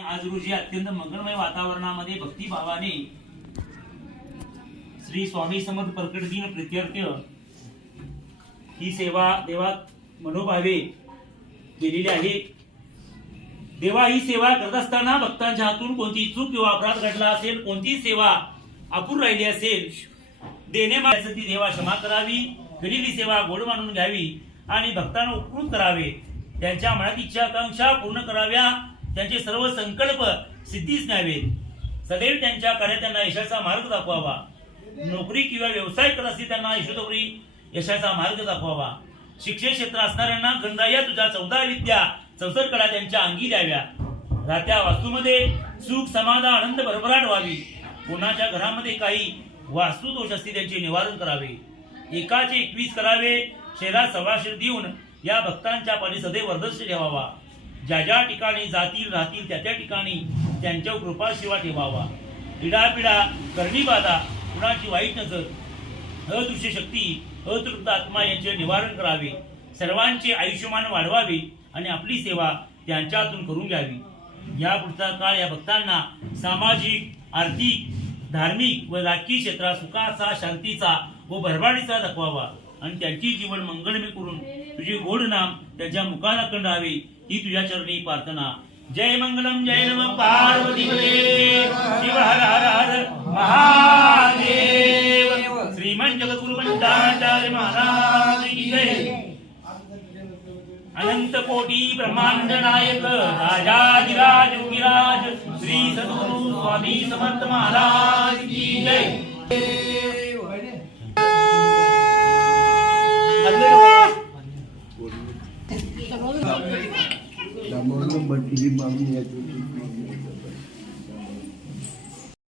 आज रोजी अत्यंत मंगलमय वातावरणामध्ये भक्तिभावाने श्री स्वामी समर्थ प्रकट दिन प्रित्यर्थ ही सेवा देवात मनोभावे केलेली आहे. देवा ही सेवा करत असताना भक्तांच्या हातून कोणती चूक किंवा अपराध घडला असेल कोणती सेवा अपूर राहिली असेल देणे ती देवा क्षमा करावी केलेली सेवा गोड मानून घ्यावी आणि भक्तांना उपकृत करावे. त्यांच्या मनात इच्छा आकांक्षा पूर्ण कराव्या. त्यांचे सर्व संकल्प सिद्धीच न्यावेत. सदैव त्यांच्या कार्यात त्यांना यशाचा मार्ग दाखवावा. नोकरी किंवा व्यवसाय करत असतील त्यांना यशोदोपरी यशाचा मार्ग दाखवावा. शिक्षण क्षेत्र असणाऱ्यांना गंधाया तुझ्या चौदा विद्या चौसर कला त्यांच्या अंगी द्याव्या. राहत्या वास्तूमध्ये सुख समाधान आनंद भरभराट व्हावी. कोणाच्या घरामध्ये काही वास्तू दोष असतील त्यांचे निवारण करावे. एकाचे एकवीस करावे. शेरा सव्वाशे देऊन या भक्तांच्या पाणी सदैव वर्धस्य ठेवावा. ज्या ज्या ठिकाणी जातील राहतील त्या त्या ठिकाणी त्यांच्या कृपा शिवा ठेवावा. इडापिडा करणी बाधा कुणाची वाईट नजर अदृश्य शक्ती अतृप्त आत्मा यांचे निवारण करावे. सर्वांचे आयुष्यमान वाढवावे आणि आपली सेवा त्यांच्यातून करून घ्यावी. या पुढचा काळ या भक्तांना सामाजिक आर्थिक धार्मिक व राजकीय क्षेत्रात सुखाचा शांतीचा व भरभाडीचा दाखवावा. आणि त्यांची जीवन मंगलमय करून तुझे गोड नाम त्यांच्या मुखाला कंडावे ही तुझ्या चरणी प्रार्थना. जय मंगलम जय नम पार्वती शिव हर हर हर महादेव. श्रीमंत जगद्गुरु पंचाचार्य महाराज की जय. अनंत कोटी ब्रह्मांड नायक राजाधिराज योगीराज श्री सद्गुरु स्वामी समर्थ महाराज की जय. त्यामुळे बटली मागून याची